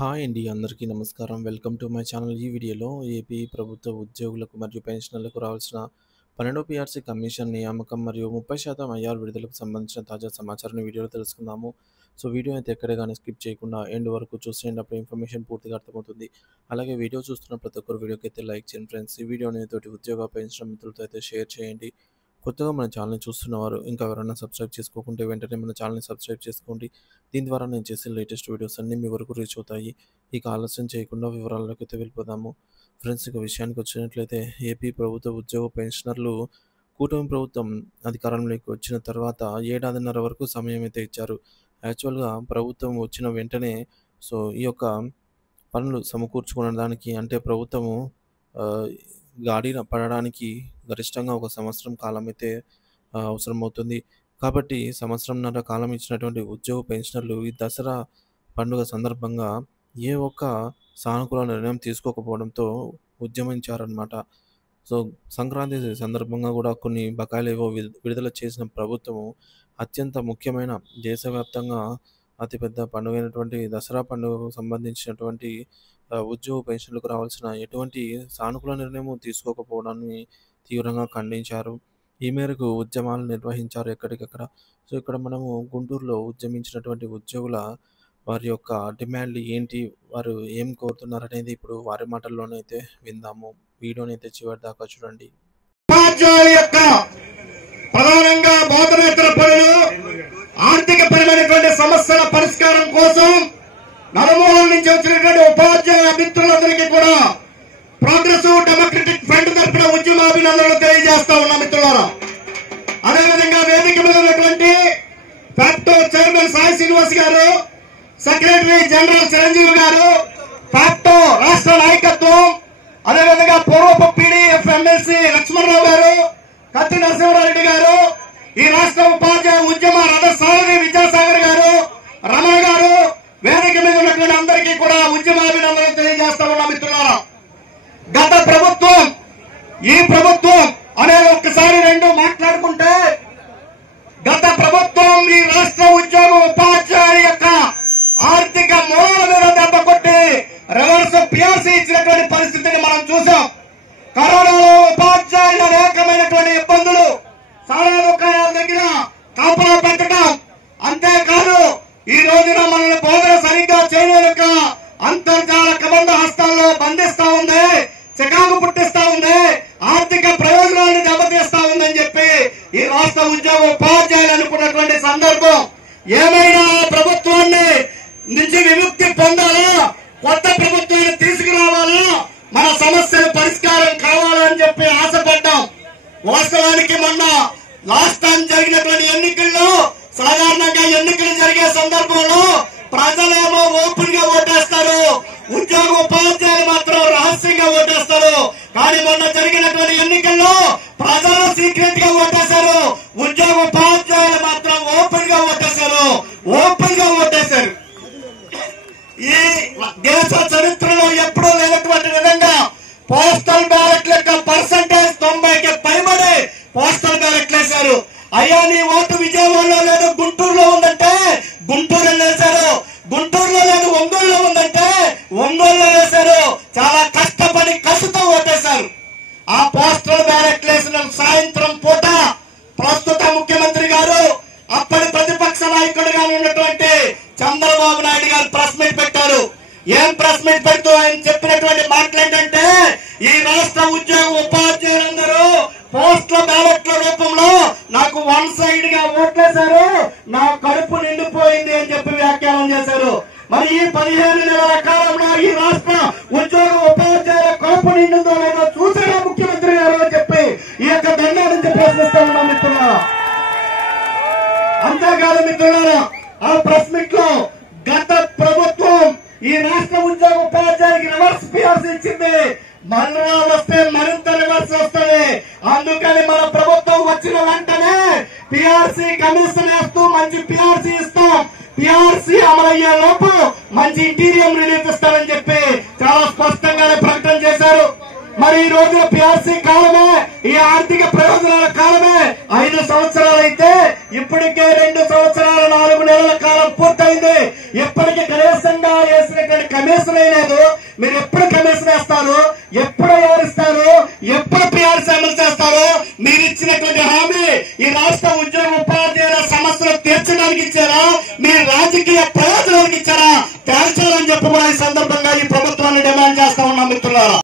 Hi అండి. అందరికీ నమస్కారం. Welcome to my channel. ఈ వీడియోలో ఏపీ ప్రభుత్వ ఉద్యోగులకు మరియు పెన్షనర్లకు రావాల్సిన 12 పీఆర్సీ కమిషన్ నియామకం మరియు 30% ఐఆర్ విడుదలకు సంబంధించిన తాజా సమాచారాన్ని వీడియోలో తెలుసుకుందాము. సో వీడియో అయితే ఎక్కడ గాని స్కిప్ చేయకుండా ఎండ్ వరకు చూసేయండి. అప్పుడు ఇన్ఫర్మేషన్ పూర్తిగా అర్థమవుతుంది. అలాగే వీడియో చూస్తున్న ప్రతి ఒక్కరు వీడియోకి అయితే లైక్ చేయండి ఫ్రెండ్స్. ఈ వీడియోని తోటి ఉద్యోగ పెన్షన్ మిత్రులతో అయితే షేర్ చేయండి. కొత్తగా మన ఛానల్‌ని చూస్తున్నవారు ఇంకా ఎవరైనా సబ్స్క్రైబ్ చేసుకోకుంటే వెంటనే మన ఛానల్‌ని సబ్స్క్రైబ్ చేసుకోండి. దీని ద్వారా నేను చేసే లేటెస్ట్ వీడియోస్ అన్నీ మీ వరకు రీచ్ అవుతాయి. ఇక ఆలస్యం చేయకుండా వివరాల్లోకి అయితే వెళ్ళిపోదాము. ఫ్రెండ్స్, ఇక విషయానికి వచ్చినట్లయితే ఏపీ ప్రభుత్వ ఉద్యోగ పెన్షనర్లు కూటమి ప్రభుత్వం అధికారంలోకి వచ్చిన తర్వాత ఏడాదిన్నర వరకు సమయం అయితే ఇచ్చారు. యాక్చువల్‌గా ప్రభుత్వం వచ్చిన వెంటనే ఈ యొక్క పనులు సమకూర్చుకోవడానికి అంటే ప్రభుత్వము ఆహ్, గాడిన పడడానికి గరిష్టంగా ఒక సంవత్సరం కాలం అయితే అవసరమవుతుంది. కాబట్టి సంవత్సరంన్నర కాలం ఇచ్చినటువంటి ఉద్యోగ పెన్షనర్లు ఈ దసరా పండుగ సందర్భంగా ఏ ఒక్క సానుకూల నిర్ణయం తీసుకోకపోవడంతో ఉద్యమించారనమాట. సో, సంక్రాంతి సందర్భంగా కూడా కొన్ని బకాయిలేవో విడుదల చేసిన ప్రభుత్వము అత్యంత ముఖ్యమైన దేశవ్యాప్తంగా అతిపెద్ద పండుగైనటువంటి దసరా పండుగకు సంబంధించినటువంటి ఉద్యోగ పెన్షన్‌లకు రావాల్సిన ఎటువంటి సానుకూల నిర్ణయము తీసుకోకపోవడాన్ని తీవ్రంగా ఖండించారు. ఈ మేరకు ఉద్యమాలు నిర్వహించారు ఎక్కడికక్కడ. సో, ఇక్కడ మనము గుంటూరులో ఉద్యమించినటువంటి ఉద్యోగుల వారి యొక్క డిమాండ్‌లు ఏంటి? వారు ఏం కోరుతున్నారనేది ఇప్పుడు వారి మాటల్లోనే అయితే విందాము. వీడియోనైతే చివరి దాకా చూడండి. ఉపాధ్యాయుల యొక్క ప్రధానంగా బోధనేతర పనులు, ఆర్థిక పరమైనటువంటి సమస్యల పరిష్కారం కోసం నలుమూలల నుంచి వచ్చినటువంటి ఉపాధ్యాయ మిత్రులందరికీ కూడా ప్రోగ్రెసివ్ డెమోక్రటిక్ ఫ్రంట్ తరఫున ఉద్యమాభినందనలు తెలియజేస్తా ఉన్నాం మిత్రులారా. అదేవిధంగా వేదిక మీద ఉన్నటువంటి ఫ్యాక్టో చైర్మన్ సాయి శ్రీనివాస్ గారు, సెక్రటరీ జనరల్ చిరంజీవి గారు, ఫ్యాక్టో రాష్ట్ర నాయకత్వం, అదేవిధంగా పూర్వపు పీడీఎఫ్ ఎమ్మెల్సీ లక్ష్మణరావు గారు, కత్తి నరసింహారెడ్డి గారు, ఈ రాష్ట్ర ఉపాధ్యాయ ఉద్యమ రథసారథి విద్యాసాగర్ గారు, రమణ గారు, వేదిక మీద ఉన్నటువంటి అందరికీ కూడా ఉద్యమాభినందనలు తెలియజేస్తా ఉన్నాం మిత్రులారా. గత ప్రభుత్వం, ఈ ప్రభుత్వం అనేది ఒక్కసారి రెండు మాట్లాడుకుంటే, గత ప్రభుత్వం ఈ రాష్ట్ర ఉద్యోగ ఉపాధ్యాయుల యొక్క ఆర్థిక మూలాల మీద దెబ్బ కొట్టి రివర్స్ పిఆర్సీ ఇచ్చినటువంటి పరిస్థితిని మనం చూసాం. కరోనాలో ఉపాధ్యాయుల అనేకమైనటువంటి ఇబ్బందులు, సారా దుకాణాల దగ్గర కాపలా పెట్టడం, అంతేకాదు ఈ రోజున మనల్ని బోధన సరిగ్గా చేయలేక అంతర్జాల కబంధ హస్తాల్లో బంధిస్తా ఉంది, చికాకు పుట్టిస్తా ఉంది, ఆర్థిక ప్రయోజనాలను దెబ్బతీస్తా ఉందని చెప్పి ఈ రాష్ట్ర ఉద్యోగ ఉపాధ్యాయులు అనుకున్నటువంటి సందర్భం. ఏమైనా ప్రభుత్వాన్ని నుంచి విముక్తి పొందాలా, కొత్త ప్రభుత్వాన్ని తీసుకురావాలా, మన సమస్యల పరిష్కారం కావాలని చెప్పి ఆశపడ్డాం. వాస్తవానికి మొన్న లాస్ట్ టైం జరిగినటువంటి ఎన్నికల్లో సాధారణంగా ఎన్నికలు జరిగే సందర్భంలో ప్రజలేమో ఓపెన్ గా ఓటేస్తారు, ఉద్యోగ ఉపాధ్యాయులు మాత్రం రహస్యంగా ఓటేస్తారు. కానీ మొన్న జరిగినటువంటి ఎన్నికల్లో ప్రజలు సీక్రెట్ గా ఓటేశారు, ఉద్యోగ ఉపాధ్యాయులు మాత్రం ఓపెన్ గా ఓటేశారు. ఈ దేశ చరిత్రలో ఎప్పుడూ లేనటువంటి విధంగా పోస్టల్ బ్యాలెట్ల యొక్క పర్సంటేజ్ 90కి పైబడి పోస్టల్ బ్యాలెట్లు వేశారు. అయ్యా, నీ ఓటు విజయవాడలో లేదు గుంటూరులో ఉందంటే గుంటూరులో వేశారు, గుంటూరులో లేదు ఒంగోలులో ఉందంటే ఒంగోలులో వేశారు. చాలా కష్టపడి కసితో ఓటేశారు. ఆ పోస్టల్ బ్యాలెట్లు వేసిన సాయంత్రం పూట ప్రస్తుత ముఖ్యమంత్రి గారు, అప్పటి ప్రతిపక్ష నాయకుడిగా ఉన్నటువంటి చంద్రబాబు నాయుడు గారు ప్రెస్ మీట్ పెట్టారు. ఏం ప్రెస్ మీట్ పెడుతూ ఆయన చెప్పినటువంటి మాటలు ఏంటంటే, ఈ రాష్ట్ర ఉద్యోగ ఉపాధ్యాయులందరూ పోస్టల్ బ్యాలెట్ల రూపంలో నాకు వన్ సైడ్ గా ఓట్లేశారు, నా కడుపు నిండిపోయింది అని చెప్పి వ్యాఖ్యానం చేశారు. మరి ఈ 15 నెలల కాలంలో ఈ రాష్ట్ర ఉద్యోగ ఉపాధ్యాయుల కడుపు నిండిందో లేదో చూసారా ముఖ్యమంత్రి గారు అని చెప్పి ఈ యొక్క దండాన్ని ప్రశ్నిస్తా ఉన్నాం మిత్రులారా. అంతేకాదు మిత్రులారా, ఆ ప్రెస్ మీట్ లో గత ప్రభుత్వం ఈ రాష్ట్ర ఉద్యోగ ఉపాధ్యాయులకి రివర్స్ పిఆర్సీ ఇచ్చింది, మరలా వస్తే మరింత రివర్స్ వస్తుంది. అందుకని మన ప్రభుత్వం వచ్చిన వెంటనే పిఆర్సీ కమిషన్ వేస్తూ మంచి పిఆర్సీ ఇస్తాం, పిఆర్సీ అమలయ్యే లోపు మంచి ఇంటీరియం రిలీఫ్ ఇస్తారని చెప్పి చాలా స్పష్టంగానే ప్రకటన చేశారు. మరి ఈ రోజున పిఆర్సీ కాలమే, ఈ ఆర్థిక ప్రయోజనాల కాలమే 5 సంవత్సరాలు అయితే ఇప్పటికే 2 సంవత్సరాల 4 నెలల కాలం పూర్తయింది. ఇప్పటికీ కనీసంగా వేసినటువంటి కమిషన్ లేదు. మీరు ఎప్పుడు కమిషన్ వేస్తారు, ఎప్పుడు ఏరిస్తారు, ఎప్పుడు పిఆర్సీ అమలు చేస్తారు? మీరు ఇచ్చినటువంటి హామీ ఈ రాష్ట్ర ఉద్యోగ ఉపాధ్యాయుల సమస్యలు తీర్చడానికి ఇచ్చారా, మీ రాజకీయ ప్రయోజనానికి ఇచ్చారా? తేల్చాలని చెప్పి కూడా ఈ సందర్భంగా ఈ